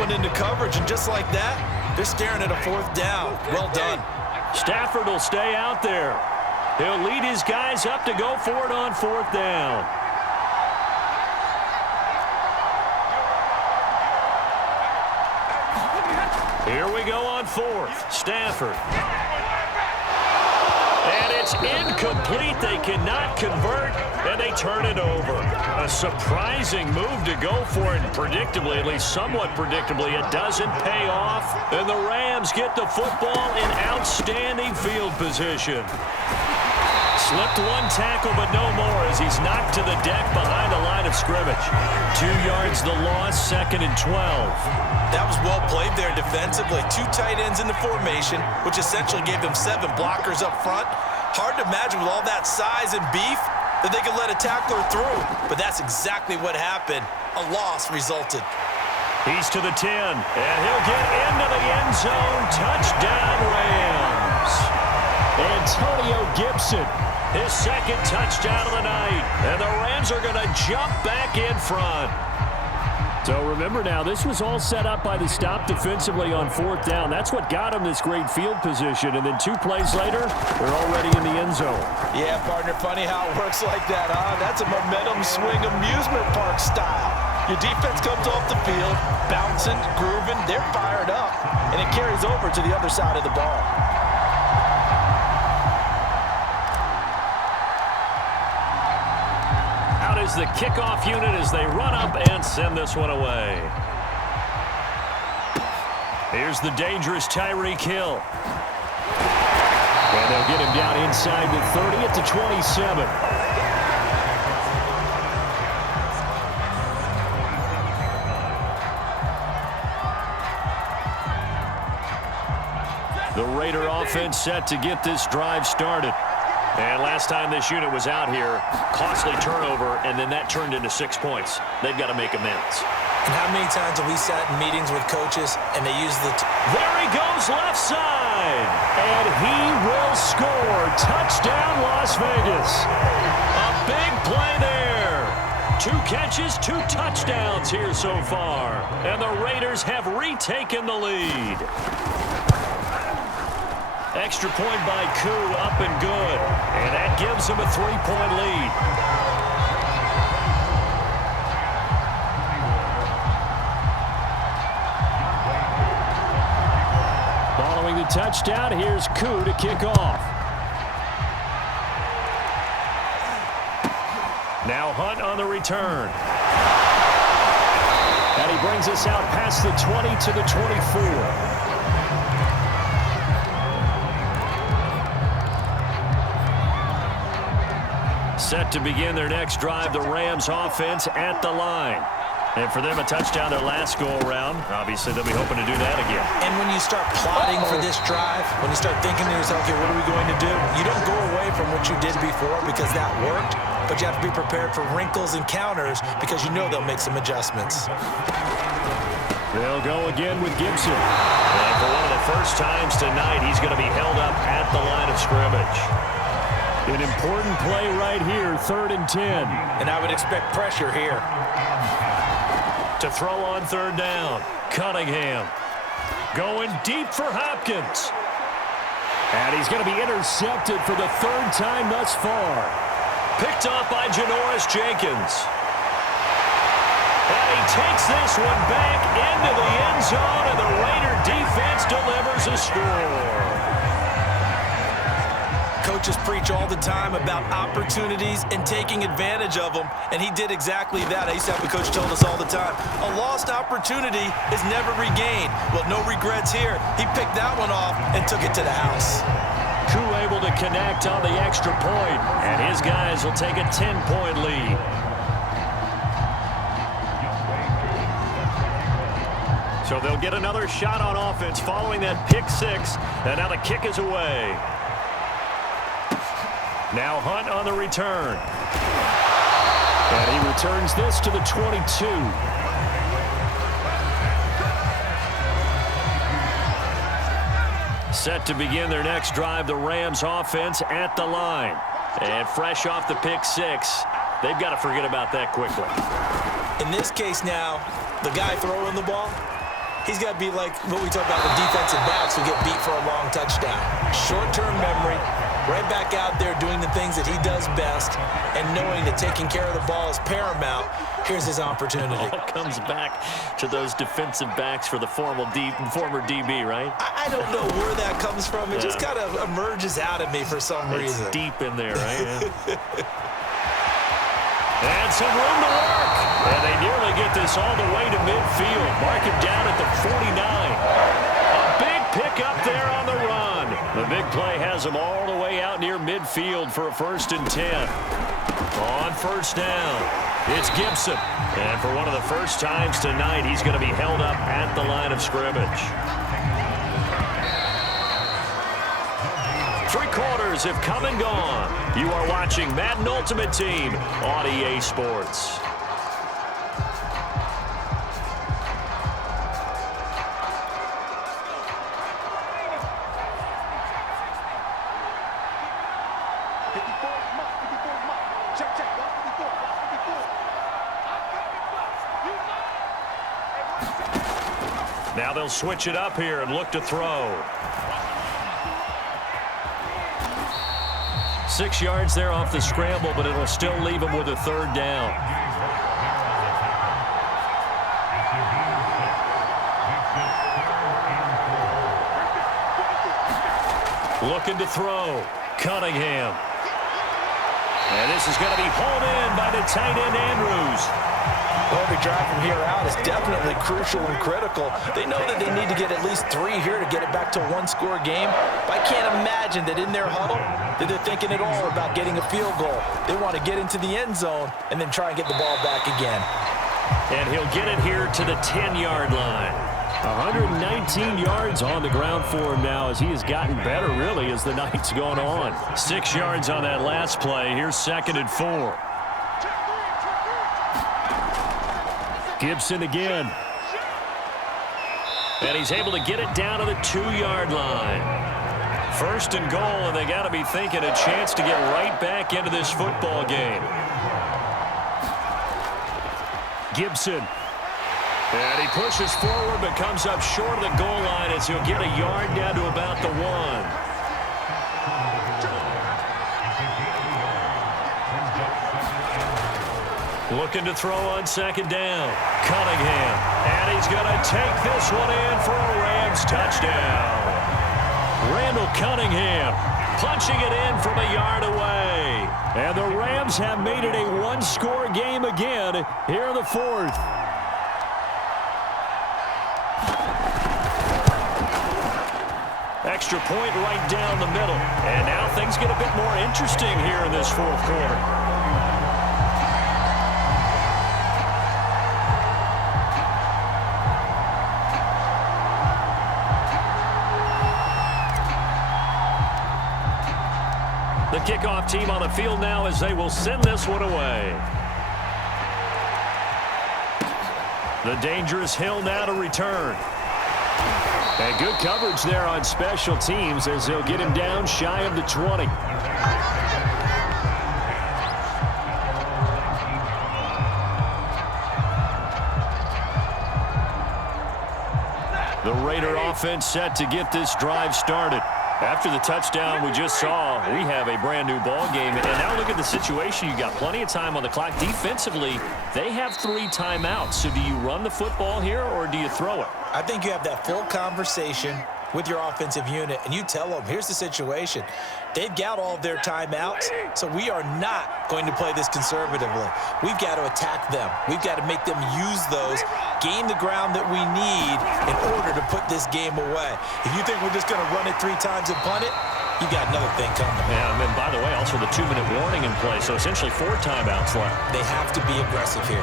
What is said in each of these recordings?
one into coverage, and just like that, they're staring at a fourth down. Well done. Stafford will stay out there. He'll lead his guys up to go for it on fourth down. Here we go on fourth. Stafford. And it's incomplete. They cannot convert, and they turn it over. A surprising move to go for it, and predictably, at least somewhat predictably, it doesn't pay off. And the Rams get the football in outstanding field position. Slipped one tackle, but no more as he's knocked to the deck behind the line of scrimmage. 2 yards the loss, 2nd and 12. That was well played there defensively. 2 tight ends in the formation, which essentially gave them 7 blockers up front. Hard to imagine with all that size and beef that they could let a tackler through. But that's exactly what happened. A loss resulted. He's to the 10, and he'll get into the end zone. Touchdown, Rams. Antonio Gibson, his 2nd touchdown of the night. And the Rams are going to jump back in front. So remember now, this was all set up by the stop defensively on fourth down. That's what got them this great field position. And then 2 plays later, they're already in the end zone. Yeah, partner, funny how it works like that, huh? That's a momentum swing amusement park style. Your defense comes off the field, bouncing, grooving, they're fired up, and it carries over to the other side of the ball. Is the kickoff unit as they run up and send this one away. Here's the dangerous Tyreek Hill. And they'll get him down inside the 30 at the 27. The Raider offense set to get this drive started. And last time this unit was out here, costly turnover, and then that turned into 6 points. They've got to make amends. And how many times have we sat in meetings with coaches and they use the... There he goes left side. And he will score. Touchdown, Las Vegas. A big play there. 2 catches, 2 touchdowns here so far. And the Raiders have retaken the lead. Extra point by Koo, up and good. And that gives him a 3-point lead. Following the touchdown, here's Koo to kick off. Now Hunt on the return. And he brings us out past the 20 to the 24. Set to begin their next drive, the Rams offense at the line. And for them, a touchdown their last go-around. Obviously, they'll be hoping to do that again. And when you start plotting for this drive, when you start thinking to yourself, okay, what are we going to do? You don't go away from what you did before because that worked, but you have to be prepared for wrinkles and counters because you know they'll make some adjustments. They'll go again with Gibson. And for one of the first times tonight, he's going to be held up at the line of scrimmage. An important play right here, 3rd and 10. And I would expect pressure here. To throw on 3rd down, Cunningham. Going deep for Hopkins. And he's going to be intercepted for the 3rd time thus far. Picked off by Janoris Jenkins. And he takes this one back into the end zone, and the Raider defense delivers a score. Coaches preach all the time about opportunities and taking advantage of them, and he did exactly that. I used to have a coach told us all the time, a lost opportunity is never regained. Well, no regrets here. He picked that one off and took it to the house. Koo able to connect on the extra point, and his guys will take a 10-point lead. So they'll get another shot on offense following that pick 6, and now the kick is away. Now Hunt on the return. And he returns this to the 22. Set to begin their next drive, the Rams offense at the line. And fresh off the pick 6, they've got to forget about that quickly. In this case now, the guy throwing the ball, He's got to be like what we talk about with defensive backs who get beat for a long touchdown. Short-term memory, right back out there doing the things that he does best, and knowing that taking care of the ball is paramount. Here's his opportunity. It all comes back to those defensive backs for the former DB, right? I don't know where that comes from. It just kind of emerges out of me for some reason. It's deep in there, right? And some room to work. And they nearly get this all the way to midfield. Mark him down at the 49. A big pickup there on the run. The big play has him all the way out near midfield for a 1st and 10. On 1st down, it's Gibson. And for one of the first times tonight, he's going to be held up at the line of scrimmage. 3 quarters have come and gone. You are watching Madden Ultimate Team on EA Sports. Now they'll switch it up here and look to throw. 6 yards there off the scramble, but it'll still leave him with a 3rd down. Looking to throw. Cunningham. And this is going to be hauled in by the tight end, Andrews. Every drive from here out is definitely crucial and critical. They know that they need to get at least 3 here to get it back to a 1-score game. But I can't imagine that in their huddle that they're thinking at all about getting a field goal. They want to get into the end zone and then try and get the ball back again. And he'll get it here to the 10-yard line. 119 yards on the ground for him now as he has gotten better, really, as the night's gone on. 6 yards on that last play. Here's 2nd and 4. Gibson again. And he's able to get it down to the 2-yard line. 1st and goal, and they got to be thinking a chance to get right back into this football game. Gibson. And he pushes forward but comes up short of the goal line as he'll get a yard down to about the 1. Looking to throw on 2nd down. Cunningham. And he's going to take this one in for a Rams touchdown. Randall Cunningham punching it in from a yard away. And the Rams have made it a 1-score game again here in the 4th. Extra point right down the middle. And now things get a bit more interesting here in this 4th quarter. The kickoff team on the field now as they will send this one away. The dangerous Hill now to return. And good coverage there on special teams as they'll get him down shy of the 20. The Raider offense set to get this drive started. After the touchdown we just saw, we have a brand new ball game. And now look at the situation. You got plenty of time on the clock. Defensively, they have 3 timeouts. So do you run the football here or do you throw it? I think you have that full conversation with your offensive unit, and you tell them, here's the situation. They've got all of their timeouts, so we are not going to play this conservatively. We've got to attack them. We've got to make them use those, gain the ground that we need in order to put this game away. If you think we're just going to run it 3 times and punt it, you got another thing coming. Yeah, and then, by the way, also the 2-minute warning in play, so essentially 4 timeouts left. They have to be aggressive here.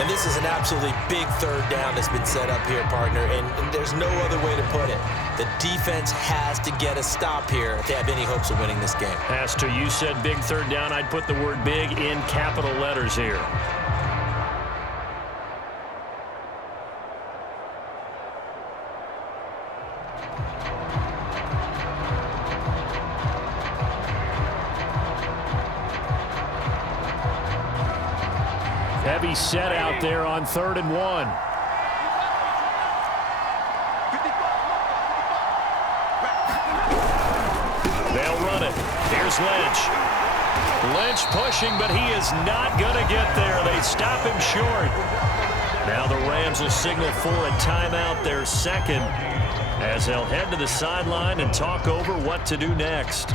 And this is an absolutely big 3rd down that's been set up here, partner, and there's no other way to put it. The defense has to get a stop here if they have any hopes of winning this game. As to you said big 3rd down, I'd put the word big in capital letters here. Heavy set out there on 3rd and 1. Here's Lynch. Lynch pushing, but he is not going to get there. They stop him short. Now the Rams will signal for a timeout, their second, as they'll head to the sideline and talk over what to do next.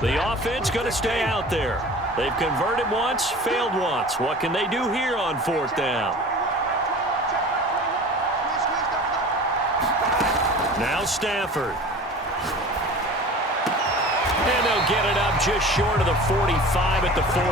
The offense going to stay out there. They've converted once, failed once. What can they do here on fourth down? Now Stafford. And they'll get it up just short of the 45 at the 44.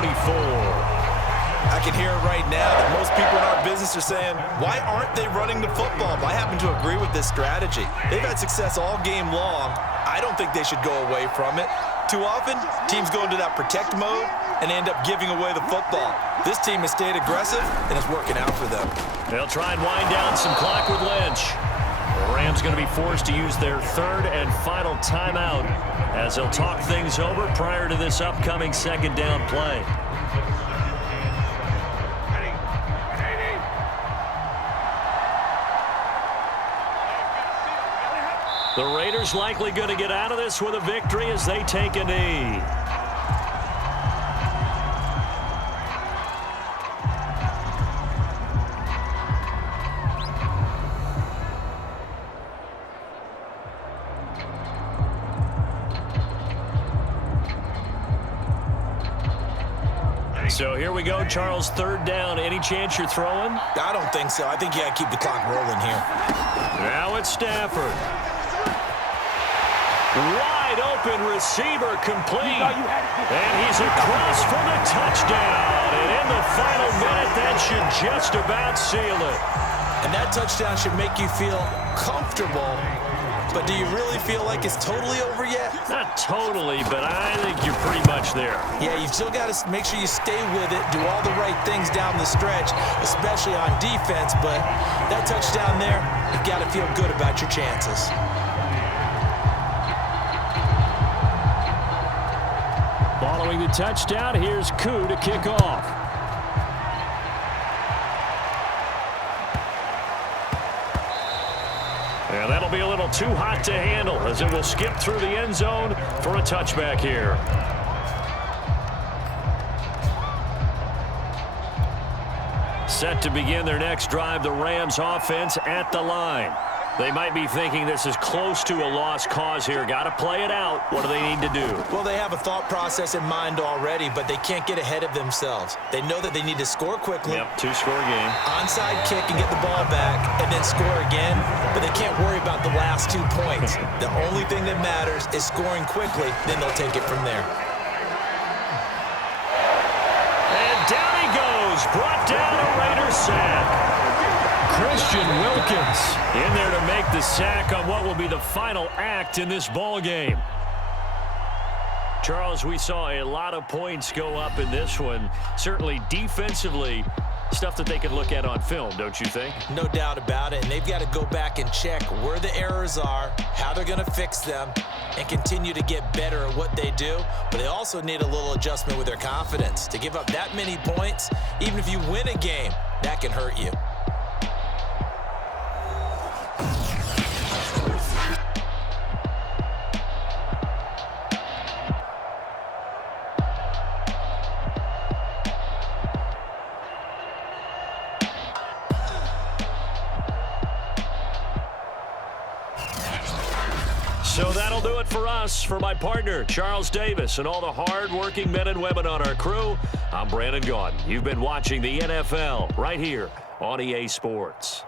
I can hear it right now that most people in our business are saying, why aren't they running the football? But I happen to agree with this strategy. They've had success all game long. I don't think they should go away from it. Too often, teams go into that protect mode and end up giving away the football. This team has stayed aggressive, and it's working out for them. They'll try and wind down some clock with Lynch. The Rams going to be forced to use their third and final timeout as they'll talk things over prior to this upcoming second down play. The Raiders likely going to get out of this with a victory as they take a knee. So here we go, Charles, third down. Any chance you're throwing? I don't think so. I think you got to keep the clock rolling here. Now it's Stafford. Wide open receiver complete. And he's across for the touchdown. And in the final minute, that should just about seal it. And that touchdown should make you feel comfortable. But do you really feel like it's totally over yet? Not totally, but I think you're pretty much there. Yeah, you've still got to make sure you stay with it, do all the right things down the stretch, especially on defense. But that touchdown there, you've got to feel good about your chances. Following the touchdown, here's Koo to kick off. And that'll be a little too hot to handle as it will skip through the end zone for a touchback here. Set to begin their next drive, the Rams offense at the line. They might be thinking this is close to a lost cause here. Got to play it out. What do they need to do? Well, they have a thought process in mind already, but they can't get ahead of themselves. They know that they need to score quickly. Yep, two-score game. Onside kick and get the ball back and then score again, but they can't worry about the last 2 points. The only thing that matters is scoring quickly, then they'll take it from there. And down he goes. Brought down a Raider sack. Christian Wilkins in there to make the sack on what will be the final act in this ball game. Charles, we saw a lot of points go up in this one. Certainly defensively, stuff that they can look at on film, don't you think? No doubt about it, and they've got to go back and check where the errors are, how they're going to fix them, and continue to get better at what they do. But they also need a little adjustment with their confidence. To give up that many points, even if you win a game, that can hurt you. So that'll do it for us. For my partner, Charles Davis, and all the hard-working men and women on our crew, I'm Brandon Gaudin. You've been watching the NFL right here on EA Sports.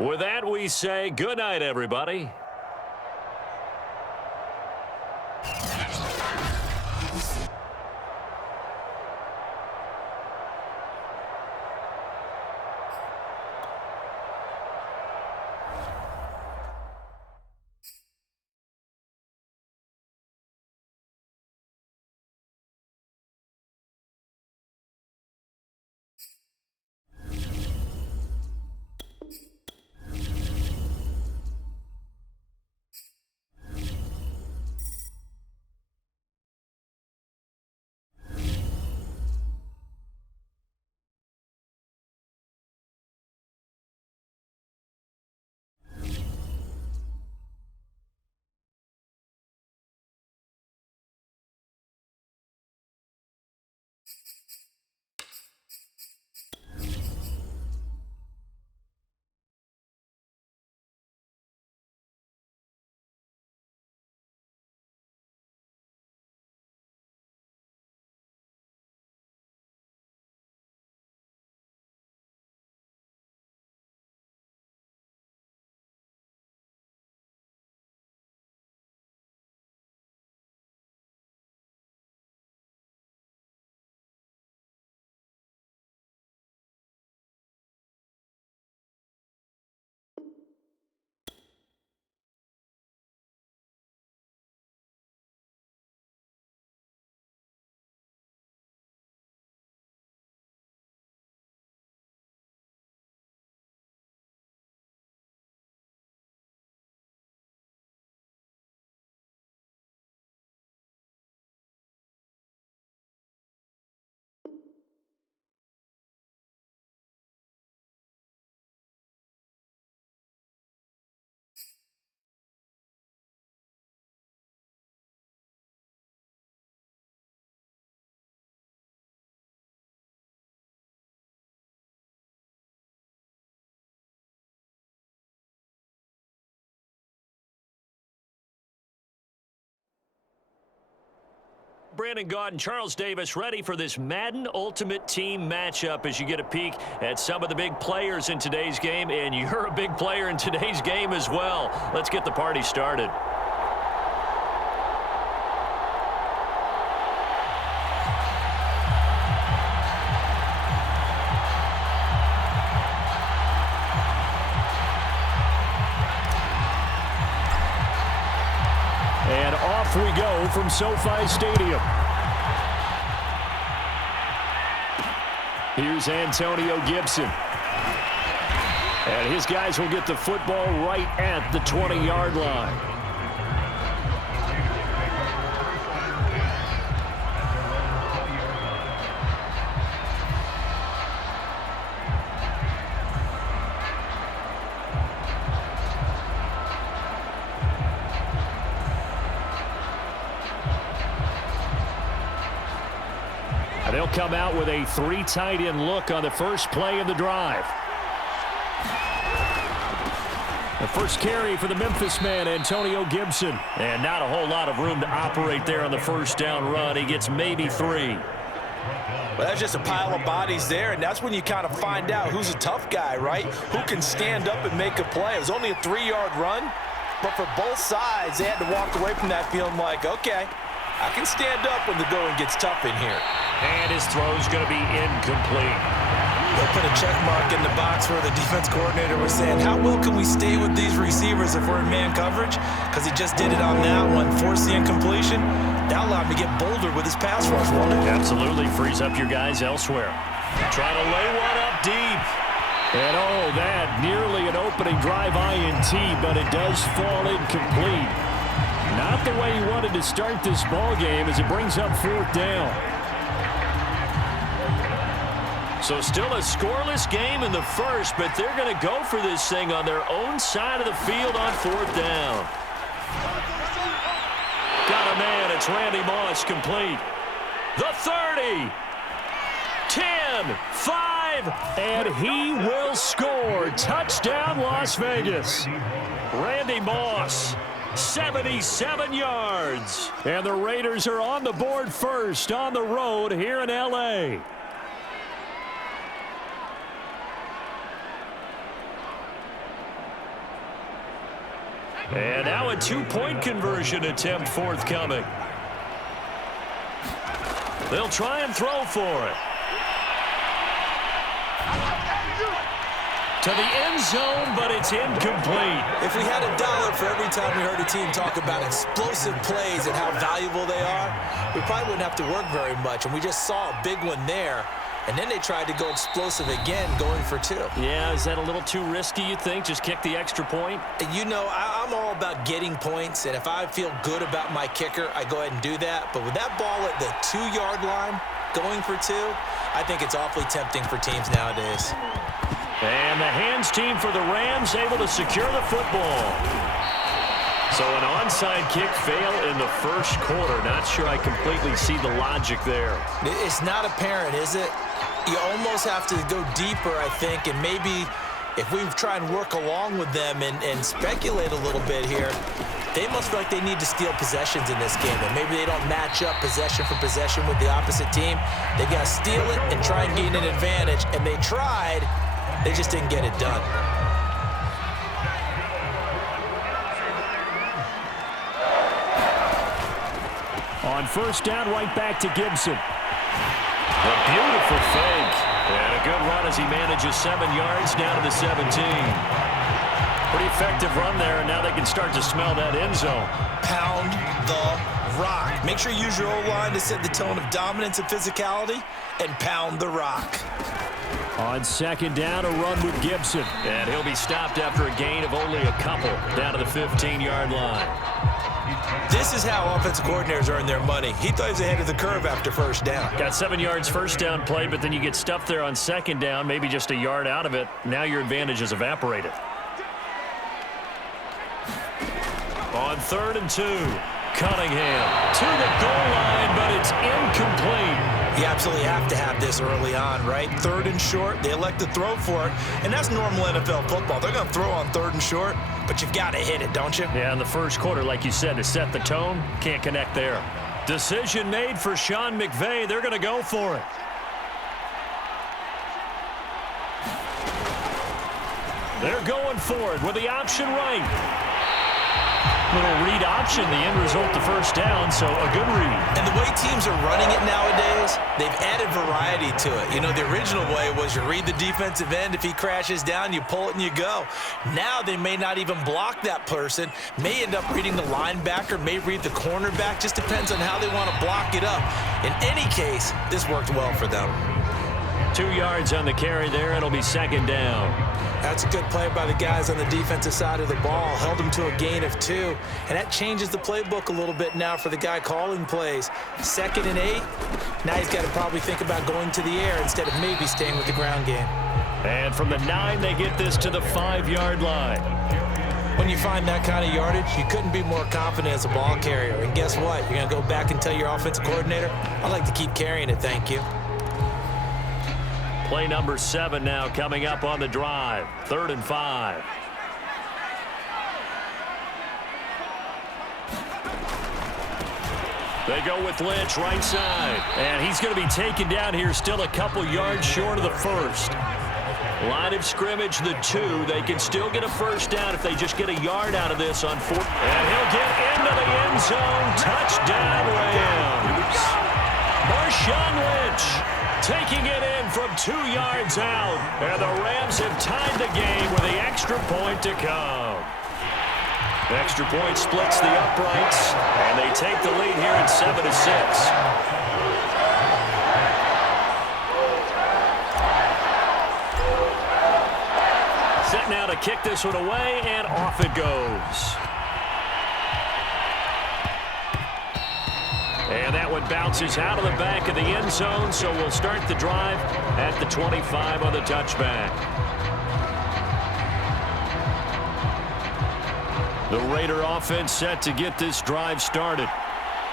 With that, we say good night, everybody. Brandon Gaud and Charles Davis ready for this Madden Ultimate Team matchup as you get a peek at some of the big players in today's game, and you're a big player in today's game as well. Let's get the party started. And off we go from SoFi Stadium. Here's Antonio Gibson. And his guys will get the football right at the 20-yard line. They'll come out with a three tight end look on the first play of the drive. The first carry for the Memphis man, Antonio Gibson. And not a whole lot of room to operate there on the first down run. He gets maybe 3. Well, that's just a pile of bodies there, and that's when you kind of find out who's a tough guy, right? Who can stand up and make a play. It was only a 3-yard run, but for both sides, they had to walk away from that feeling like, okay, I can stand up when the going gets tough in here. And his throw's going to be incomplete. They'll put a check mark in the box where the defense coordinator was saying, how well can we stay with these receivers if we're in man coverage? Because he just did it on that one, forced the incompletion. That allowed him to get bolder with his pass rush, won't it? Absolutely frees up your guys elsewhere. Trying to lay one up deep. And oh, that nearly an opening drive INT, but it does fall incomplete. Not the way he wanted to start this ball game as it brings up 4th down. So still a scoreless game in the first, but they're going to go for this thing on their own side of the field on 4th down. Got a man. It's Randy Moss complete. The 30. 10. 5. And he will score. Touchdown, Las Vegas. Randy Moss. 77 yards. And the Raiders are on the board first on the road here in L.A. And now a 2-point conversion attempt forthcoming. They'll try and throw for it. To the end zone, but it's incomplete. If we had $1 for every time we heard a team talk about explosive plays and how valuable they are, we probably wouldn't have to work very much. And we just saw a big one there. And then they tried to go explosive again, going for 2. Yeah, is that a little too risky, you think? Just kick the extra point? You know, I'm all about getting points, and if I feel good about my kicker, I go ahead and do that. But with that ball at the 2-yard line, going for 2, I think it's awfully tempting for teams nowadays. And the hands team for the Rams able to secure the football. So an onside kick fail in the first quarter. Not sure I completely see the logic there. It's not apparent, is it? You almost have to go deeper, I think, and maybe if we try and work along with them and speculate a little bit here, they must feel like they need to steal possessions in this game. And maybe they don't match up possession for possession with the opposite team. They've got to steal it and try and gain an advantage. And they tried. They just didn't get it done. On first down, right back to Gibson. A beautiful fake. And a good run as he manages 7 yards down to the 17. Pretty effective run there, and now they can start to smell that end zone. Pound the rock. Make sure you use your O-line to set the tone of dominance and physicality, and pound the rock. On second down, a run with Gibson. And he'll be stopped after a gain of only a couple down to the 15-yard line. This is how offensive coordinators earn their money. He thought he was ahead of the curve after first down. Got 7 yards first down play, but then you get stuffed there on second down, maybe just a yard out of it. Now your advantage is evaporated. On 3rd and 2, Cunningham to the goal line, but it's incomplete. You absolutely have to have this early on, right? 3rd and short, they elect to throw for it, and that's normal NFL football. They're going to throw on 3rd and short, but you've got to hit it, don't you? Yeah, in the first quarter, like you said, to set the tone, can't connect there. Decision made for Sean McVay. They're going to go for it. They're going for it with the option right. Little read option, the end result, the first down, so a good read. And the way teams are running it nowadays, they've added variety to it. You know, the original way was you read the defensive end. If he crashes down, you pull it and you go. Now they may not even block that person, may end up reading the linebacker, may read the cornerback. Just depends on how they want to block it up. In any case, this worked well for them. 2 yards on the carry there. It'll be second down. That's a good play by the guys on the defensive side of the ball. Held them to a gain of 2. And that changes the playbook a little bit now for the guy calling plays. 2nd and 8. Now he's got to probably think about going to the air instead of maybe staying with the ground game. And from the 9, they get this to the 5-yard line. When you find that kind of yardage, you couldn't be more confident as a ball carrier. And guess what? You're going to go back and tell your offensive coordinator, I'd like to keep carrying it, thank you. Play number 7 now coming up on the drive. 3rd and 5. They go with Lynch right side. And he's going to be taken down here, still a couple yards short of the first. Line of scrimmage, the 2. They can still get a first down if they just get a yard out of this on 4th. And he'll get into the end zone. Touchdown, Rams. Marshawn Lynch taking it in from 2 yards out. And the Rams have tied the game with the extra point to come. Extra point splits the uprights, and they take the lead here at 7-6. Set now to kick this one away, and off it goes. And that one bounces out of the back of the end zone, so we'll start the drive at the 25 on the touchback. The Raider offense set to get this drive started.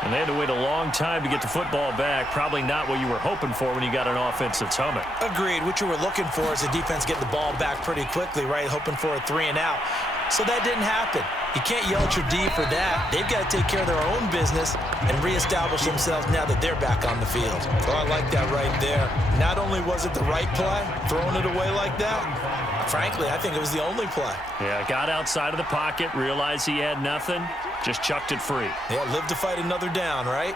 And they had to wait a long time to get the football back. Probably not what you were hoping for when you got an offense that's humming. Agreed. What you were looking for is the defense getting the ball back pretty quickly, right? Hoping for a 3 and out. So that didn't happen. You can't yell at your D for that. They've got to take care of their own business and reestablish themselves now that they're back on the field. So I like that right there. Not only was it the right play, throwing it away like that, frankly, I think it was the only play. Yeah, got outside of the pocket, realized he had nothing, just chucked it free. Yeah, live to fight another down, right?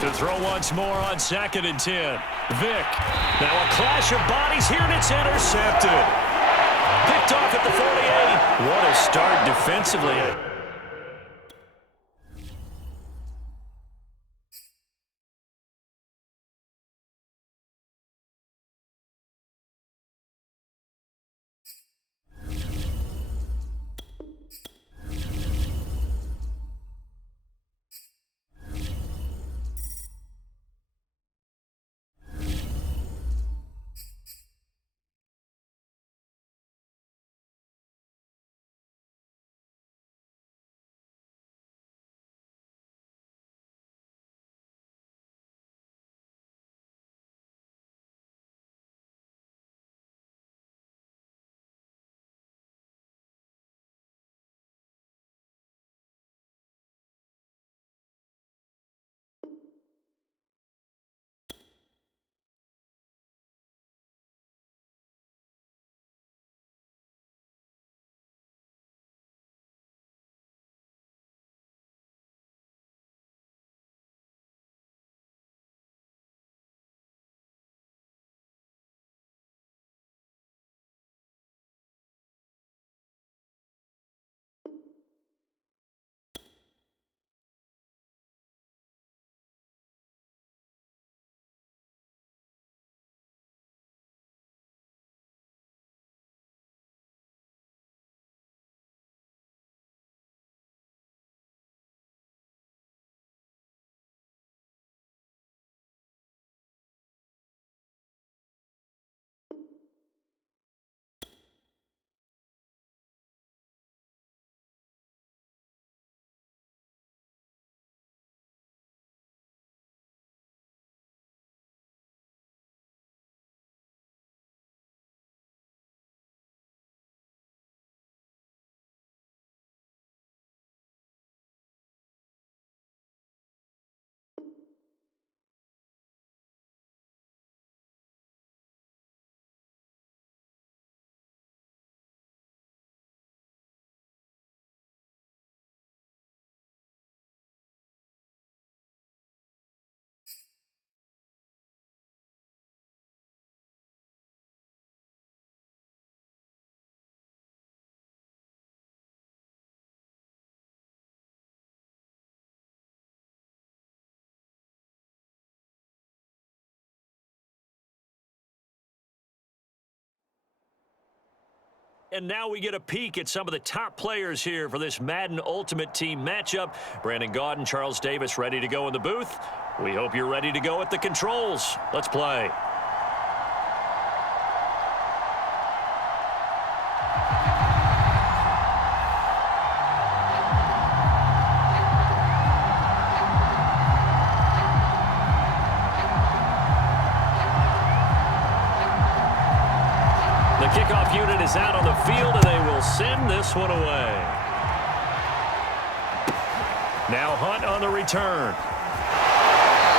To throw once more on 2nd and 10. Vick. Now a clash of bodies here, and it's intercepted. Picked off at the 48. What a start defensively. And now we get a peek at some of the top players here for this Madden Ultimate Team matchup. Brandon Gaudin, Charles Davis ready to go in the booth. We hope you're ready to go at the controls. Let's play. The kickoff unit is out on the field, and they will send this one away. Now Hunt on the return.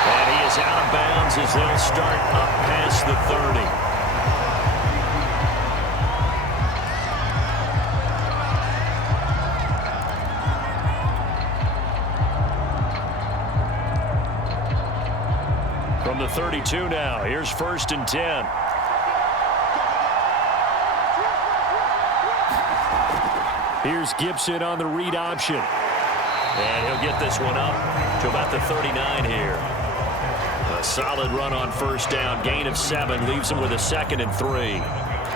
And he is out of bounds as they'll start up past the 30. From the 32 now, here's 1st and 10. Here's Gibson on the read option. And he'll get this one up to about the 39 here. A solid run on 1st down. Gain of 7 leaves him with a 2nd and 3.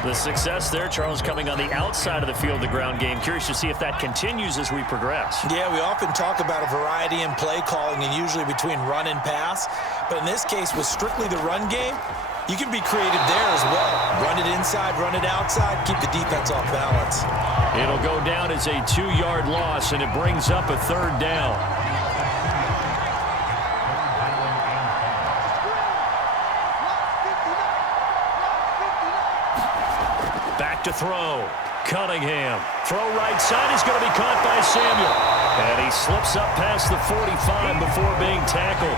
The success there, Charles, coming on the outside of the field, the ground game. Curious to see if that continues as we progress. Yeah, we often talk about a variety in play calling and usually between run and pass. But in this case, with strictly the run game, you can be creative there as well. Run it inside, run it outside, keep the defense off balance. It'll go down as a 2-yard loss, and it brings up a 3rd down. Back to throw. Cunningham. Throw right side is going to be caught by Samuel. And he slips up past the 45 before being tackled.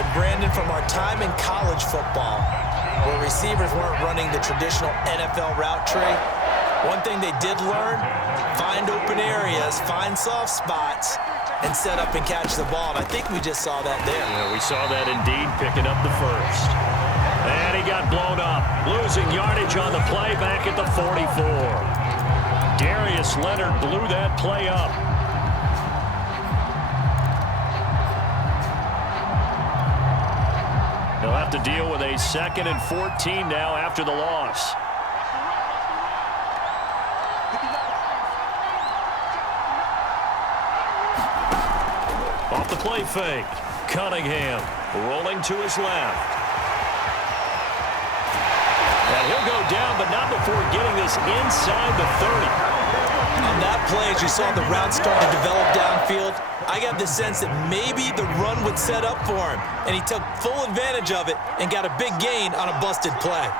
And Brandon, from our time in college football, where receivers weren't running the traditional NFL route tree, one thing they did learn, find open areas, find soft spots, and set up and catch the ball. And I think we just saw that there. Yeah, we saw that indeed, picking up the 1st. And he got blown up, losing yardage on the play back at the 44. Darius Leonard blew that play up. He'll have to deal with a 2nd and 14 now after the loss. Off the play fake. Cunningham rolling to his left. And he'll go down, but not before getting this inside the 30. On that play, as you saw the route start to develop downfield, I got the sense that maybe the run would set up for him, and he took full advantage of it and got a big gain on a busted play.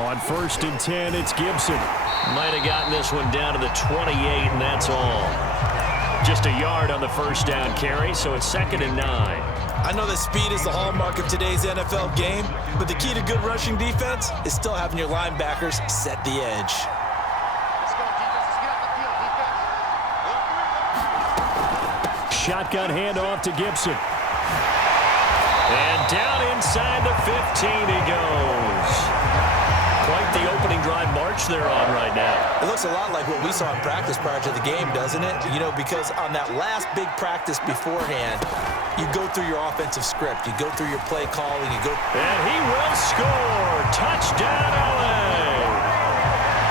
On 1st and 10, it's Gibson. Might have gotten this one down to the 28, and that's all. Just a yard on the 1st down carry, so it's 2nd and 9. I know that speed is the hallmark of today's NFL game, but the key to good rushing defense is still having your linebackers set the edge. Shotgun handoff to Gibson. And down inside the 15 he goes. Quite the opening drive march they're on right now. It looks a lot like what we saw in practice prior to the game, doesn't it? You know, because on that last big practice beforehand, you go through your offensive script. You go through your play calling. You go. And he will score. Touchdown, LA.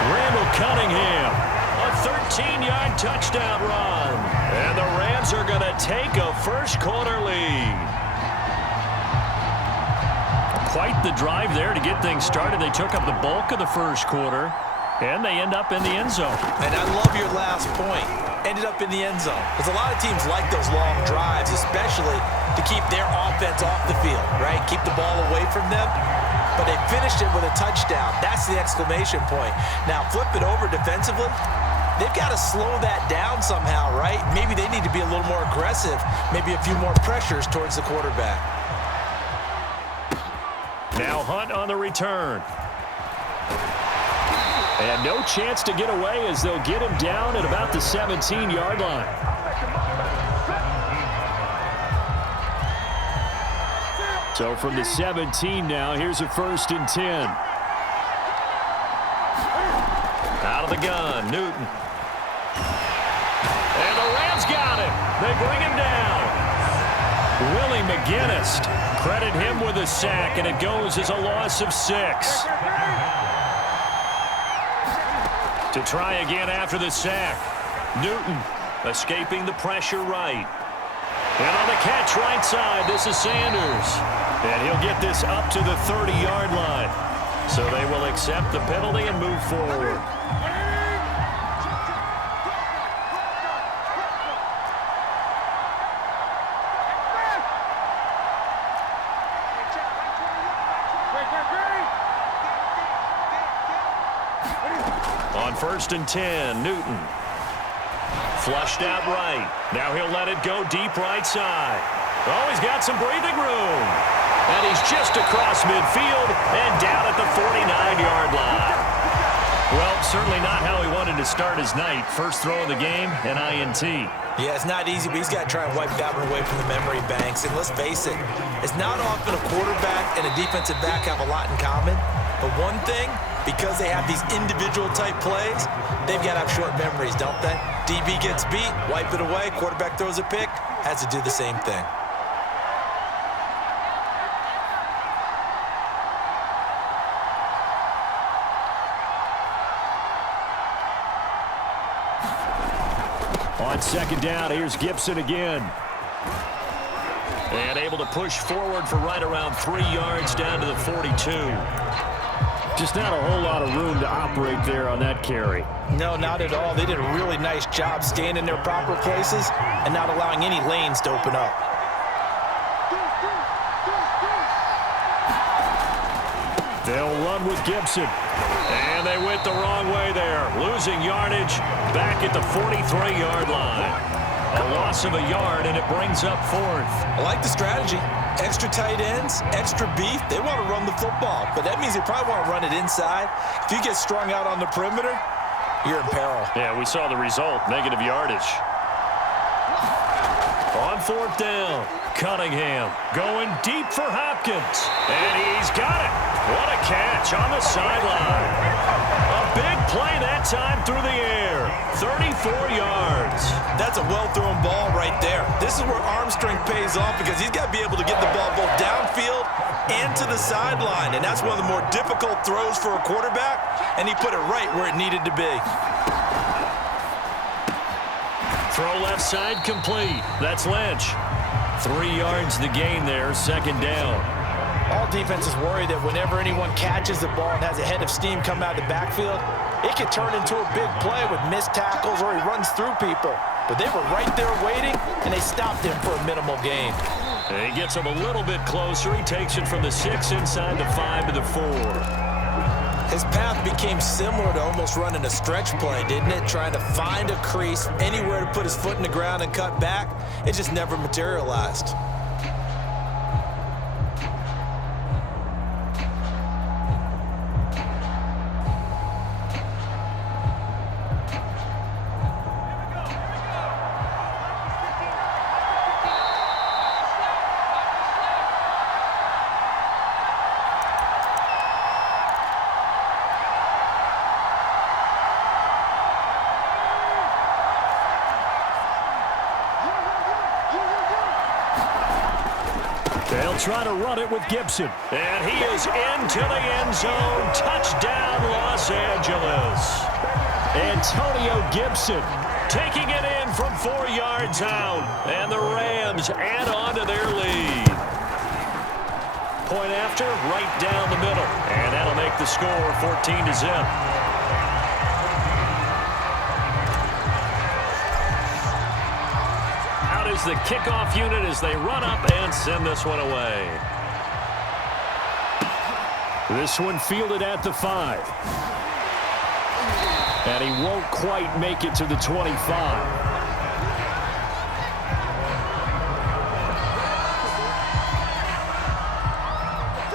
Randall Cunningham. A 13-yard touchdown run. And the Rams are going to take a first-quarter lead. Quite the drive there to get things started. They took up the bulk of the first quarter, and they end up in the end zone. And I love your last point. Ended up in the end zone. Because a lot of teams like those long drives, especially to keep their offense off the field, right? Keep the ball away from them. But they finished it with a touchdown. That's the exclamation point. Now, flip it over defensively. They've got to slow that down somehow, right? Maybe they need to be a little more aggressive. Maybe a few more pressures towards the quarterback. Now Hunt on the return. And no chance to get away as they'll get him down at about the 17-yard line. So from the 17 now, here's a 1st and 10. Out of the gun, Newton. And the Rams got him. They bring him down. Willie McGinnis, credit him with a sack, and it goes as a loss of 6. To try again after the sack. Newton escaping the pressure right. And on the catch right side, this is Sanders. And he'll get this up to the 30-yard line. So they will accept the penalty and move forward. On 1st and 10, Newton. Flushed out right. Now he'll let it go deep right side. Oh, he's got some breathing room. And he's just across midfield and down at the 49-yard line. Well, certainly not how he wanted to start his night. First throw of the game, an INT. Yeah, it's not easy, but he's got to try and wipe that one away from the memory banks. And let's face it, it's not often a quarterback and a defensive back have a lot in common. But one thing, because they have these individual type plays, they've got to have short memories, don't they? DB gets beat, wipe it away, quarterback throws a pick, has to do the same thing. On 2nd down, here's Gibson again. And able to push forward for right around 3 yards down to the 42. Just not a whole lot of room to operate there on that carry. No, not at all. They did a really nice job staying in their proper places and not allowing any lanes to open up. They'll run with Gibson. And they went the wrong way there. Losing yardage back at the 43-yard line. A loss of a yard, and it brings up 4th. I like the strategy. Extra tight ends, extra beef. They want to run the football, but that means they probably want to run it inside. If you get strung out on the perimeter, you're in peril. Yeah, we saw the result, negative yardage. On 4th down, Cunningham going deep for Hopkins. And he's got it. What a catch on the sideline. A big play that time through the air. 34 yards. That's a well-thrown ball right there. This is where arm strength pays off because he's got to be able to get the ball both downfield and to the sideline. And that's one of the more difficult throws for a quarterback. And he put it right where it needed to be. Throw left side complete. That's Lynch. 3 yards the gain there, 2nd down. All defenses worry that whenever anyone catches the ball and has a head of steam come out of the backfield, it could turn into a big play with missed tackles or he runs through people. But they were right there waiting, and they stopped him for a minimal gain. And he gets him a little bit closer. He takes it from the 6 inside the 5 to the 4. His path became similar to almost running a stretch play, didn't it? Trying to find a crease, anywhere to put his foot in the ground and cut back. It just never materialized. They'll try to run it with Gibson. And he is into the end zone. Touchdown, Los Angeles. Antonio Gibson taking it in from 4 yards out. And the Rams add on to their lead. Point after, right down the middle. And that'll make the score 14-0. The kickoff unit as they run up and send this one away. This one fielded at the 5. And he won't quite make it to the 25.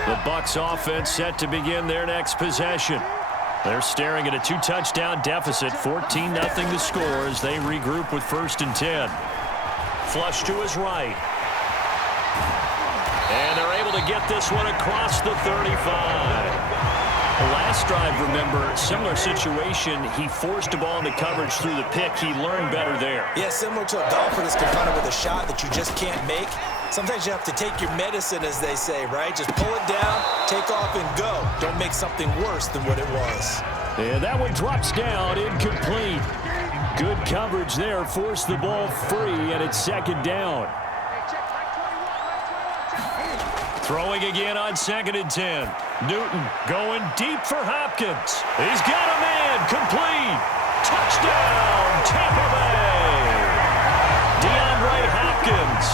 The Bucs offense set to begin their next possession. They're staring at a 2-touchdown deficit, 14-0 the score as they regroup with 1st and 10. Flush to his right. And they're able to get this one across the 35. Last drive, remember, similar situation. He forced a ball into coverage through the pick. He learned better there. Yeah, similar to a golfer that's confronted with a shot that you just can't make. Sometimes you have to take your medicine, as they say, right? Just pull it down, take off, and go. Don't make something worse than what it was. And that one drops down, incomplete. Good coverage there, forced the ball free, and it's second down. Throwing again on 2nd and 10. Newton going deep for Hopkins. He's got a man, complete. Touchdown, Tampa Bay. DeAndre Hopkins,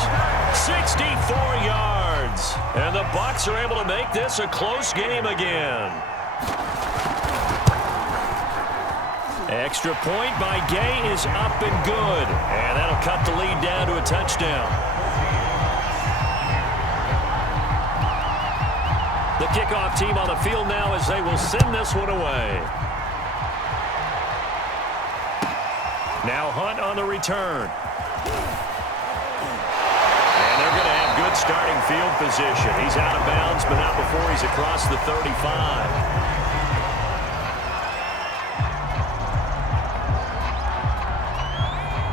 64 yards. And the Bucs are able to make this a close game again. Extra point by Gay is up and good. And that'll cut the lead down to a touchdown. The kickoff team on the field now as they will send this one away. Now Hunt on the return. And they're going to have good starting field position. He's out of bounds, but not before he's across the 35.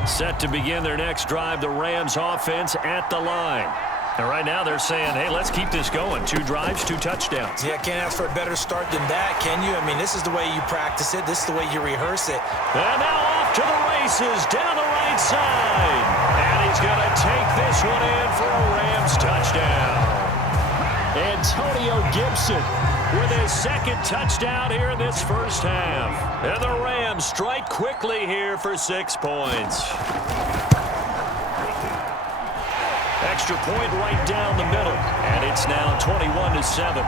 Set to begin their next drive, the Rams offense at the line. And right now they're saying, hey, let's keep this going. 2 drives, 2 touchdowns. Yeah, can't ask for a better start than that, can you? I mean, this is the way you practice it. This is the way you rehearse it. And now off to the races down the right side. And he's going to take this one in for a Rams touchdown. Antonio Gibson with his 2nd touchdown here in this first half. And the Rams strike quickly here for 6 points. Extra point right down the middle. And it's now 21-7.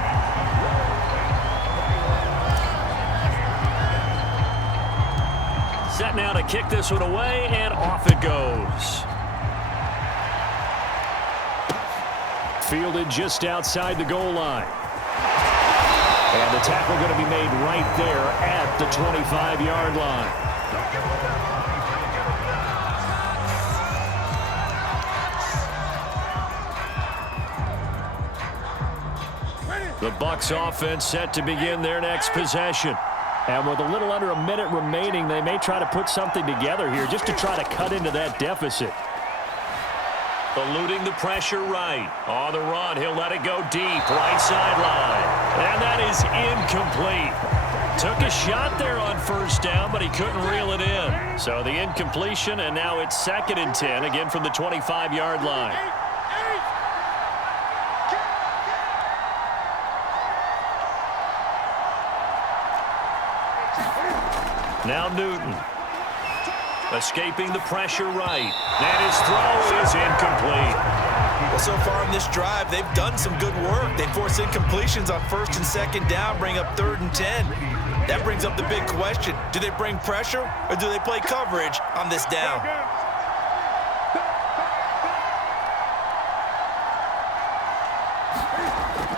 Set now to kick this one away, and off it goes. Fielded just outside the goal line. And the tackle going to be made right there at the 25-yard line. The Bucs offense set to begin their next possession. And with a little under a minute remaining, they may try to put something together here just to try to cut into that deficit. Eluding the pressure right. On the run, he'll let it go deep, right sideline. And that is incomplete. Took a shot there on first down, but he couldn't reel it in. So the incompletion, and now it's 2nd and 10, again from the 25-yard line. Now Newton. Escaping the pressure right. And his throw is incomplete. Well, so far in this drive, they've done some good work. They force incompletions on 1st and 2nd down, bring up 3rd and 10. That brings up the big question. Do they bring pressure or do they play coverage on this down?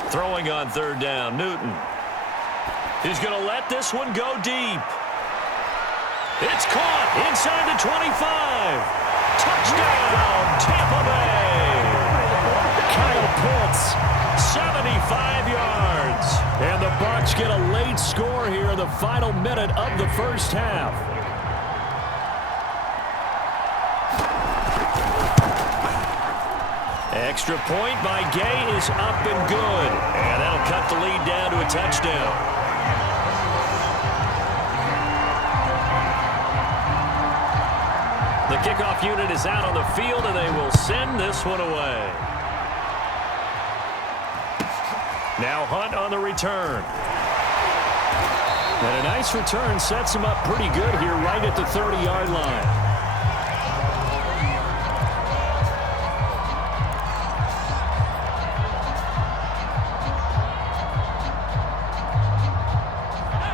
Throwing on 3rd down, Newton. He's going to let this one go deep. It's caught inside the 25. Touchdown, Tampa Bay. Kyle Pitts, 75 yards. And the Bucs get a late score here in the final minute of the first half. Extra point by Gay is up and good. And that'll cut the lead down to a touchdown. The kickoff unit is out on the field, and they will send this one away. Now Hunt on the return. And a nice return sets him up pretty good here right at the 30-yard line.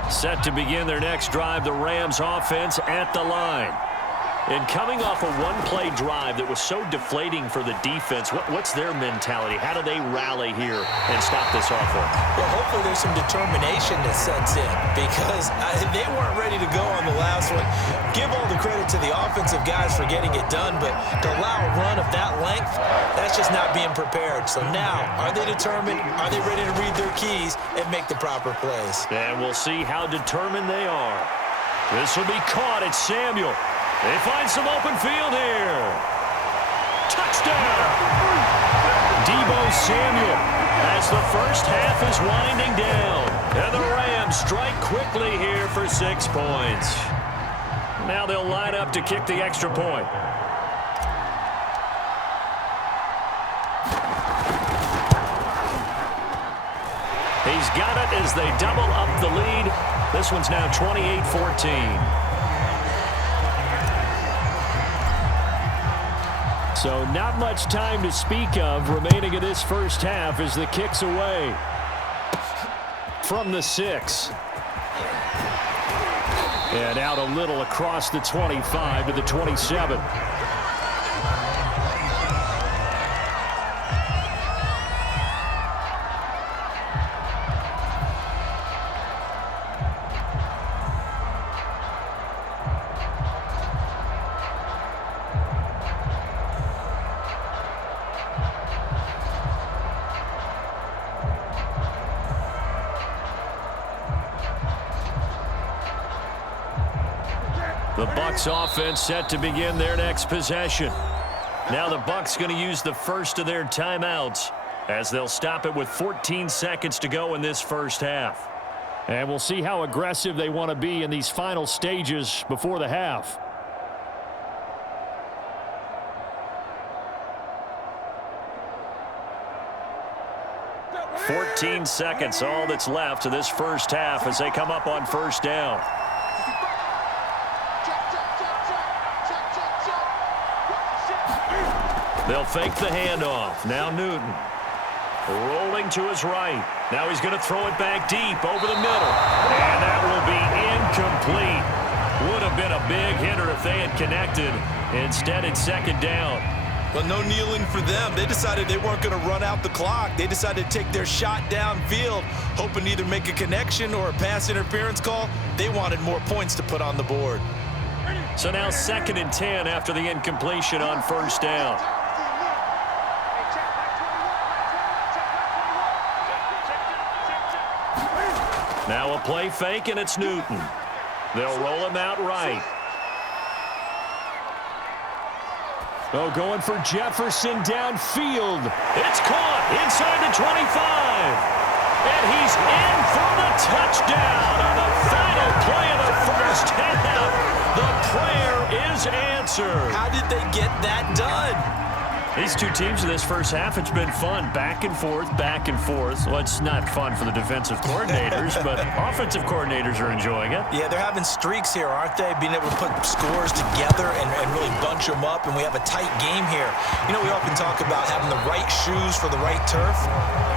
Set to begin their next drive, the Rams offense at the line. And coming off a one-play drive that was so deflating for the defense, what's their mentality? How do they rally here and stop this offense? Well, hopefully there's some determination that sets in because they weren't ready to go on the last one. Give all the credit to the offensive guys for getting it done, but to allow a run of that length, that's just not being prepared. So now, are they determined? Are they ready to read their keys and make the proper plays? And we'll see how determined they are. This will be caught. It's Samuel. They find some open field here. Touchdown! Deebo Samuel as the first half is winding down. And the Rams strike quickly here for 6 points. Now they'll line up to kick the extra point. He's got it as they double up the lead. This one's now 28-14. So not much time to speak of remaining in this first half as the kick's away from the 6. And out a little across the 25 to the 27. The Bucs offense set to begin their next possession. Now the Bucs going to use the first of their timeouts as they'll stop it with 14 seconds to go in this first half. And we'll see how aggressive they want to be in these final stages before the half. "14 seconds, all that's left of this first half as they come up on first down. They'll fake the handoff. Now Newton rolling to his right. Now he's going to throw it back deep over the middle. And that will be incomplete. Would have been a big hitter if they had connected. Instead, it's second down. Well, no kneeling for them. They decided they weren't going to run out the clock. They decided to take their shot downfield, hoping to either make a connection or a pass interference call. They wanted more points to put on the board. So now 2nd and 10 after the incompletion on first down. Now a play fake, and it's Newton. They'll roll him out right. Oh, going for Jefferson downfield. It's caught inside the 25. And he's in for the touchdown on the final play of the first half. The prayer is answered. How did they get that done? These two teams in this first half, it's been fun. Back and forth, back and forth. Well, it's not fun for the defensive coordinators, but offensive coordinators are enjoying it. Yeah, they're having streaks here, aren't they? Being able to put scores together and really bunch them up, and we have a tight game here. You know, we often talk about having the right shoes for the right turf.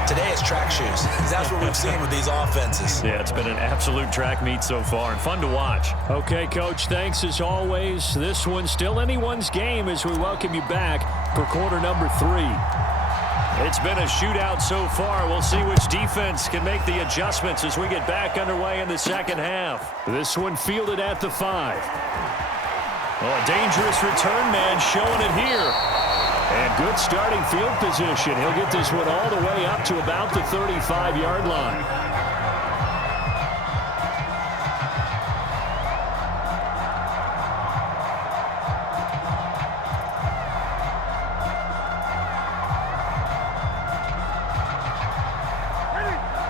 Today it's track shoes. That's what we've seen with these offenses. Yeah, it's been an absolute track meet so far and fun to watch. Okay, Coach, thanks as always. This one's still anyone's game as we welcome you back for quarter number 3. It's been a shootout so far. We'll see which defense can make the adjustments as we get back underway in the second half. This one fielded at the 5. Oh, a dangerous return man showing it here. And good starting field position. He'll get this one all the way up to about the 35-yard line.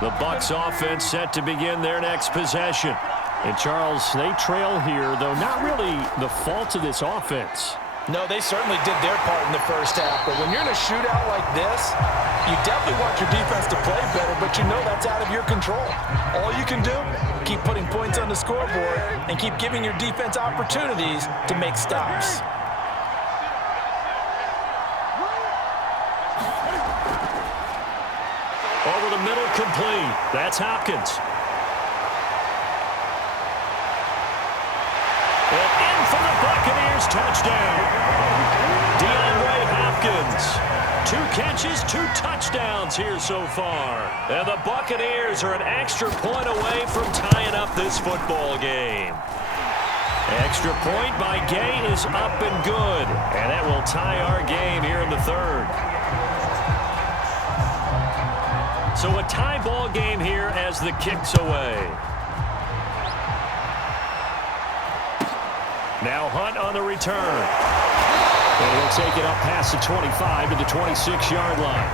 The Bucs offense set to begin their next possession. And Charles, they trail here, though not really the fault of this offense. No, they certainly did their part in the first half. But when you're in a shootout like this, you definitely want your defense to play better, but you know that's out of your control. All you can do, keep putting points on the scoreboard and keep giving your defense opportunities to make stops. Over the middle, complete. That's Hopkins. And in for the Buccaneers, touchdown. DeAndre Hopkins. 2 catches, 2 touchdowns here so far. And the Buccaneers are an extra point away from tying up this football game. Extra point by Gay is up and good. And that will tie our game here in the 3rd. So a tie ball game here as the kick's away. Now Hunt on the return. And he'll take it up past the 25 to the 26-yard line.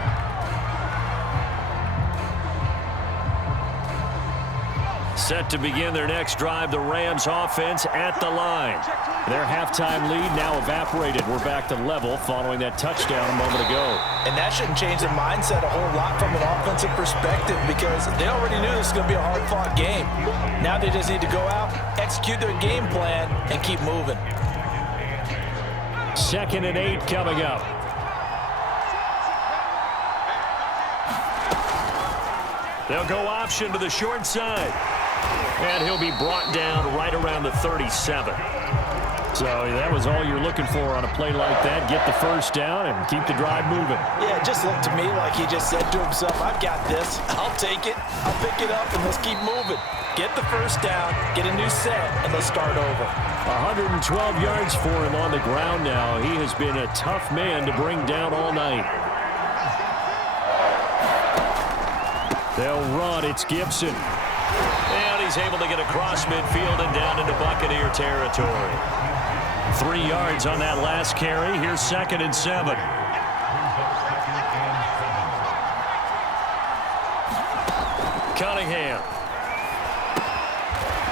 2 Set to begin their next drive, the Rams offense at the line. Their halftime lead now evaporated. We're back to level following that touchdown a moment ago. And that shouldn't change the mindset a whole lot from an offensive perspective because they already knew this was going to be a hard-fought game. Now they just need to go out, execute their game plan, and keep moving. 2nd and 8 coming up. They'll go option to the short side. And he'll be brought down right around the 37. So that was all you're looking for on a play like that. Get the first down and keep the drive moving. Yeah, it just looked to me like he just said to himself, I've got this. I'll take it. I'll pick it up, and let's keep moving. Get the first down, get a new set, and let's start over. 112 yards for him on the ground now. He has been a tough man to bring down all night. They'll run. It's Gibson. And he's able to get across midfield and down into Buccaneer territory. 3 yards on that last carry. Here's 2nd and 7. Cunningham.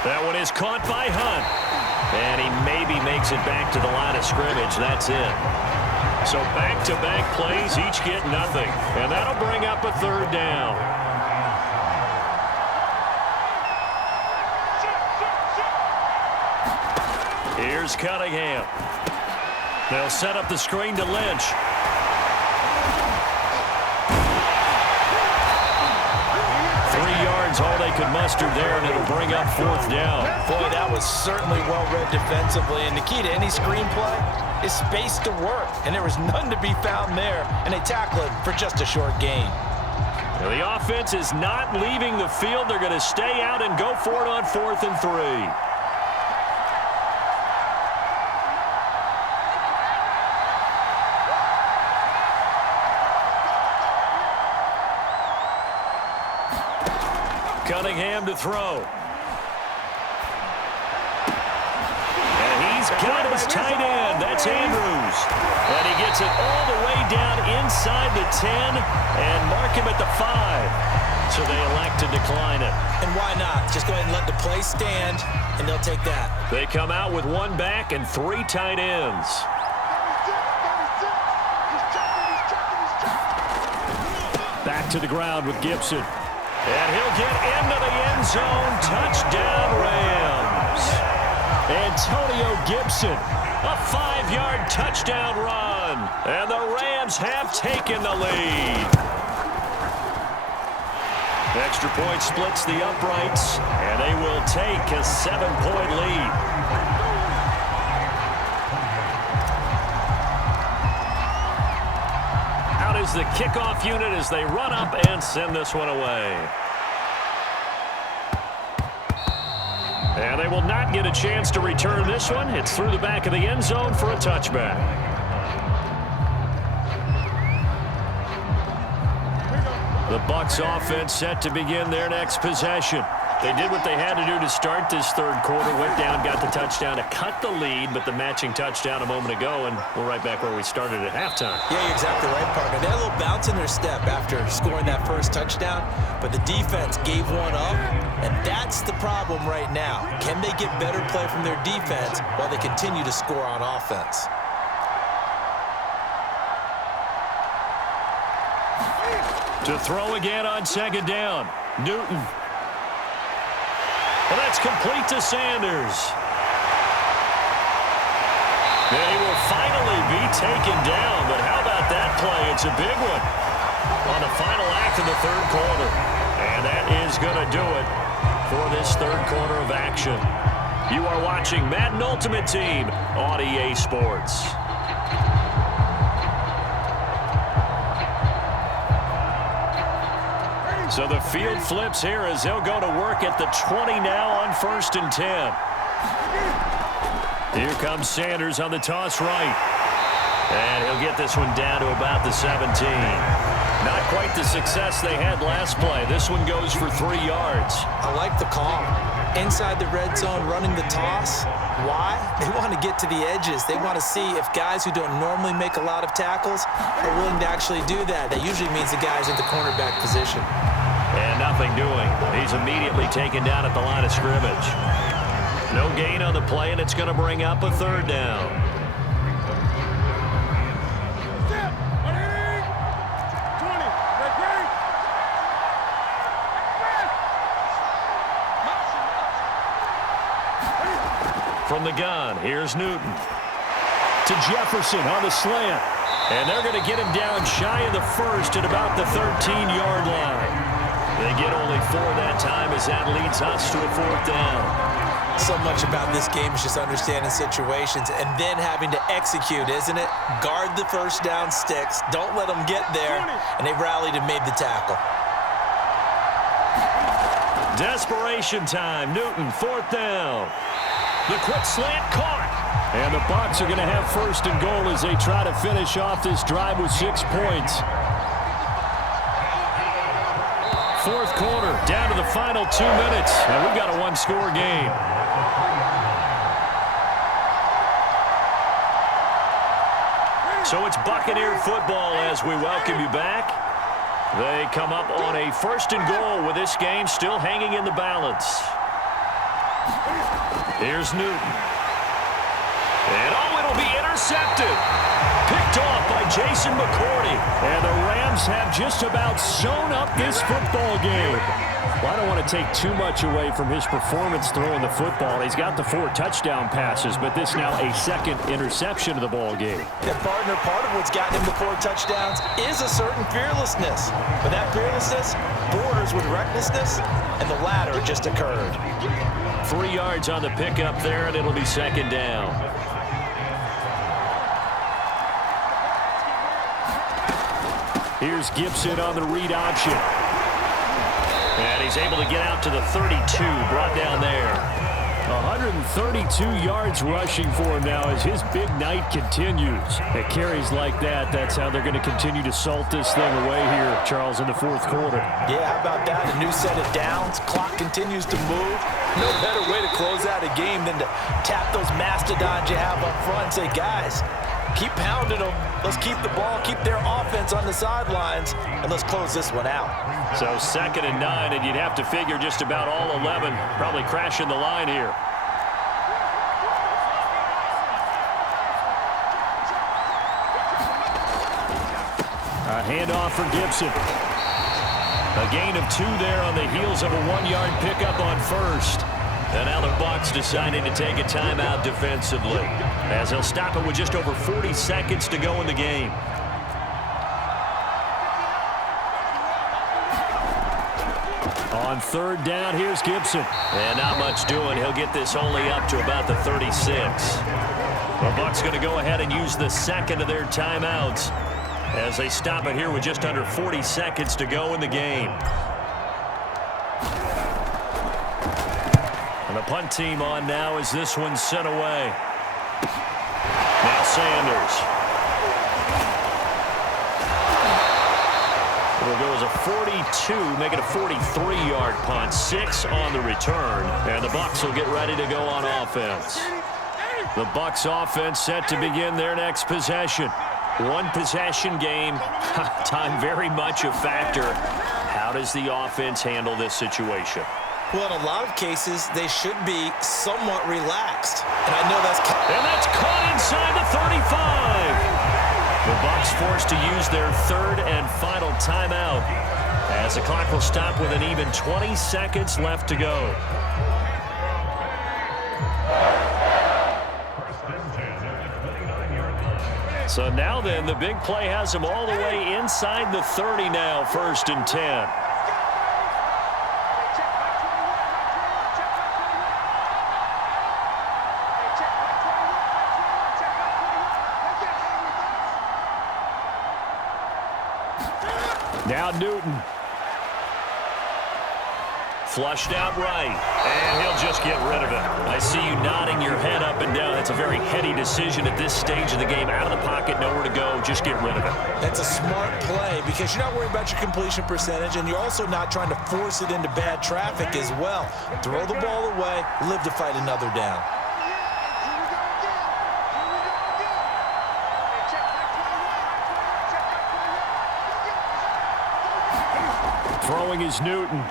That one is caught by Hunt. And he maybe makes it back to the line of scrimmage. That's it. So back-to-back plays, each get nothing. And that'll bring up a 3rd down. Here's Cunningham. They'll set up the screen to Lynch. 3 yards, all they could muster there, and it'll bring up 4th down. Boy, that was certainly well-read defensively. And the key to any screenplay is space to work. And there was none to be found there. And they tackle it for just a short gain. Now, the offense is not leaving the field. They're going to stay out and go for it on 4th and 3. Cunningham to throw. And he's got his tight end. That's Andrews. And he gets it all the way down inside the 10 and mark him at the 5. So they elect to decline it. And why not? Just go ahead and let the play stand, and they'll take that. They come out with 1 back and 3 tight ends. Back to the ground with Gibson. And he'll get into the end zone. Touchdown, Rams. Antonio Gibson, a 5-yard touchdown run. And the Rams have taken the lead. Extra point splits the uprights, and they will take a 7-point lead. Out is the kickoff unit as they run up and send this one away. And they will not get a chance to return this one. It's through the back of the end zone for a touchback. The Bucs offense set to begin their next possession. They did what they had to do to start this 3rd quarter. Went down, got the touchdown to cut the lead, but the matching touchdown a moment ago, and we're right back where we started at halftime. Yeah, you're exactly right, partner. They had a little bounce in their step after scoring that first touchdown, but the defense gave one up, and that's the problem right now. Can they get better play from their defense while they continue to score on offense? To throw again on 2nd down. Newton. Well, that's complete to Sanders. And he will finally be taken down, but how about that play? It's a big one on the final act of the 3rd quarter. And that is going to do it for this 3rd quarter of action. You are watching Madden Ultimate Team on EA Sports. So the field flips here as they'll go to work at the 20 now on 1st and 10. Here comes Sanders on the toss right. And he'll get this one down to about the 17. Not quite the success they had last play. This one goes for 3 yards. I like the call. Inside the red zone, running the toss. Why? They want to get to the edges. They want to see if guys who don't normally make a lot of tackles are willing to actually do that. That usually means the guy's in the cornerback position. And nothing doing. He's immediately taken down at the line of scrimmage. No gain on the play, and it's going to bring up a third down. From the gun, here's Newton. To Jefferson on the slant. And they're going to get him down shy of the first at about the 13-yard line. They get only 4 that time as that leads us to a fourth down. So much about this game is just understanding situations and then having to execute, isn't it? Guard the first down sticks. Don't let them get there. And they rallied and made the tackle. Desperation time. Newton, fourth down. The quick slant caught. And the Bucs are going to have first and goal as they try to finish off this drive with 6 points. Fourth quarter, down to the final 2 minutes, and we've got a one-score game. So it's Buccaneer football as we welcome you back. They come up on a first and goal with this game still hanging in the balance. Here's Newton. And it'll be intercepted. Picked off by Jason McCourty. And the Rams have just about sewn up this football game. Well, I don't want to take too much away from his performance throwing the football. He's got the 4 touchdown passes, but this now a second interception of the ball game. And partner, part of what's gotten him the 4 touchdowns is a certain fearlessness. But that fearlessness borders with recklessness, and the latter just occurred. 3 yards on the pickup there, and it'll be second down. Here's Gibson on the read option. And he's able to get out to the 32, brought down there. 132 yards rushing for him now as his big night continues. At carries like that, that's how they're going to continue to salt this thing away here, Charles, in the fourth quarter. Yeah, how about that? A new set of downs. Clock continues to move. No better way to close out a game than to tap those mastodons you have up front and say, guys, keep pounding them. Let's keep the ball, keep their offense on the sidelines, and let's close this one out. So 2nd and 9, and you'd have to figure just about all 11 probably crashing the line here. A handoff for Gibson. A gain of 2 there on the heels of a 1-yard pickup on first. And now the Bucs deciding to take a timeout defensively, as they'll stop it with just over 40 seconds to go in the game. On third down, here's Gibson. And not much doing. He'll get this only up to about the 36. The Bucs going to go ahead and use the second of their timeouts as they stop it here with just under 40 seconds to go in the game. And the punt team on now as this one's sent away. Now Sanders. It'll go as a 42, make it a 43-yard punt. 6 on the return. And the Bucs will get ready to go on offense. The Bucs offense set to begin their next possession. One possession game. Time very much a factor. How does the offense handle this situation? Well, in a lot of cases, they should be somewhat relaxed. And I know that's... And that's caught inside the 35. The Bucs forced to use their 3rd and final timeout as the clock will stop with an even 20 seconds left to go. So now then, the big play has them all the way inside the 30 now, 1st and 10. Now Newton. Flushed out right, and he'll just get rid of it. I see you nodding your head up and down. That's a very heady decision at this stage of the game. Out of the pocket, nowhere to go, just get rid of it. That's a smart play because you're not worried about your completion percentage, and you're also not trying to force it into bad traffic as well. Throw the ball away, live to fight another down. Throwing is Newton.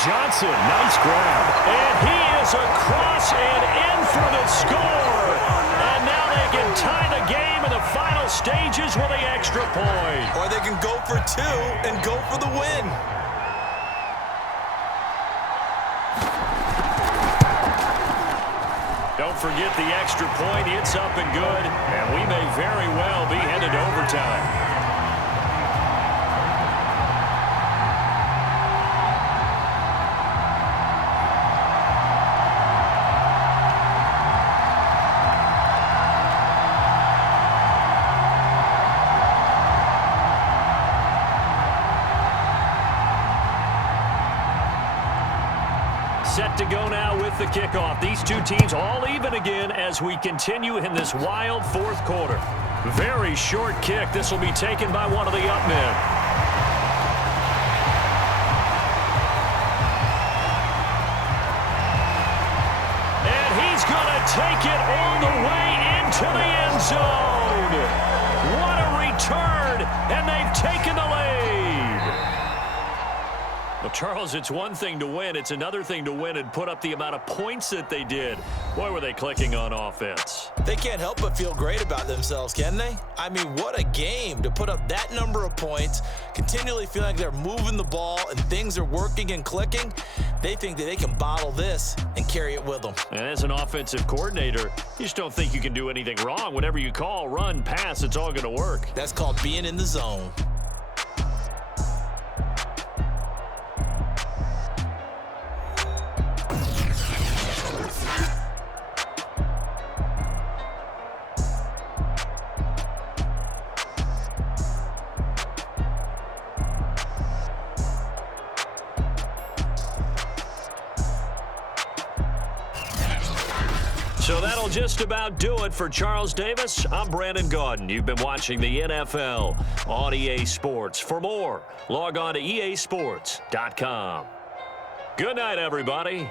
Johnson, nice grab. And he is across and in for the score. And now they can tie the game in the final stages with the extra point. Or they can go for two and go for the win. Don't forget the extra point. It's up and good. And we may very well be headed to overtime. Set to go now with the kickoff. These two teams all even again as we continue in this wild fourth quarter. Very short kick. This will be taken by one of the up men. And he's going to take it all the way into the end zone. What a return, and they've taken the lead. Well, Charles, it's one thing to win. It's another thing to win and put up the amount of points that they did. Boy, were they clicking on offense. They can't help but feel great about themselves, can they? I mean, what a game to put up that number of points, continually feeling like they're moving the ball and things are working and clicking. They think that they can bottle this and carry it with them. And as an offensive coordinator, you just don't think you can do anything wrong. Whatever you call, run, pass, it's all going to work. That's called being in the zone. So that'll just about do it for Charles Davis. I'm Brandon Gaudin. You've been watching the NFL on EA Sports. For more, log on to easports.com. Good night, everybody.